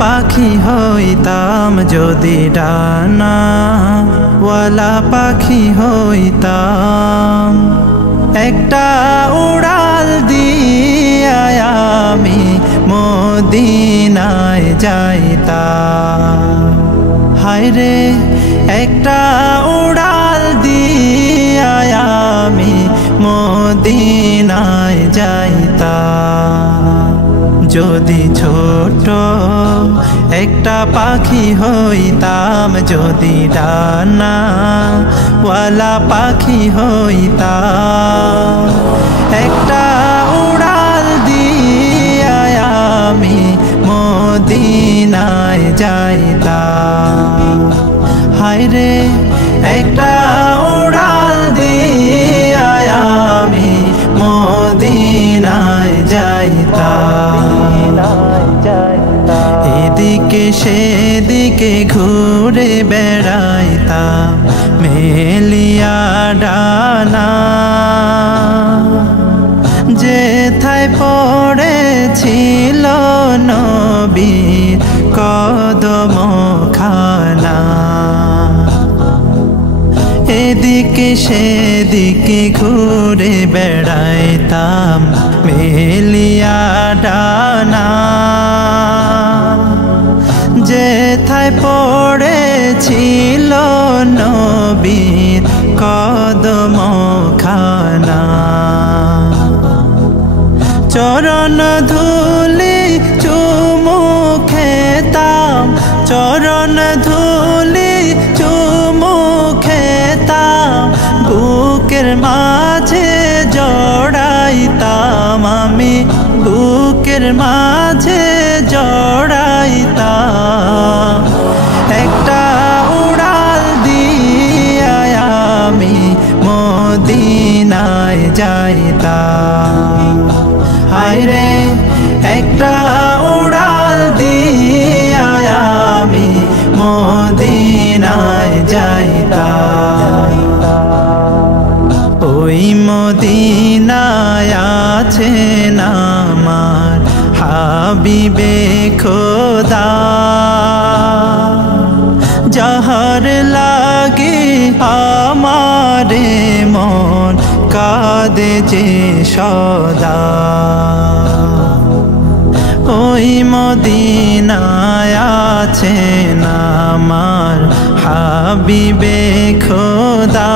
পাখি হইতাম যদি ডানাওয়ালা পাখি হইতাম, একটা উড়াল দিয়া আমি মদিনায় যাইতাম। হায়রে একটা উড়াল দিয়া আমি মদিনায় যাইতাম। যদি ছোট একটা পাখি হইতাম, যদি ডানাওয়ালা পাখি হইতাম, একটা উড়াল দিয়া আমি মদিনায় যাইতাম। হায়রে একটা উড়াল দিয়া আমি মদিনায় যাইতাম। এদিকে সেদিকে ঘুরে বেড়াইতাম মেলিয়া ডানা, যেথায় পড়েছিল নবীর কদমখানা। এদিকে সেদিকে ঘুরে বেড়াইতাম মেলিয়া ডানা, যেথায় পড়েছিল নবীর কদমখানা। চরণ ধুলি চুমু খেতাম, চরণ ধুলি চুমু খেতাম, বুকের মাঝে জড়াইতাম আমি, বুকের মাঝে জড়াইতাম। একটা উড়াল দিয়া আমি মদিনায় যাইতাম। হায়রে একটা উড়াল দিয়া আমি মদিনায় যাইতাম। ওই মদিনায় আছেন আমার হাবিবে খোদা, যাহার লাগে আমারে মন কাঁদে যে সদা। ওই মদিনায় আছেন আমার হাবিবে খোদা,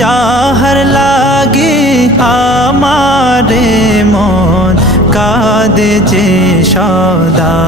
যাহার লাগে আমারে মন কাঁদে যে সদা।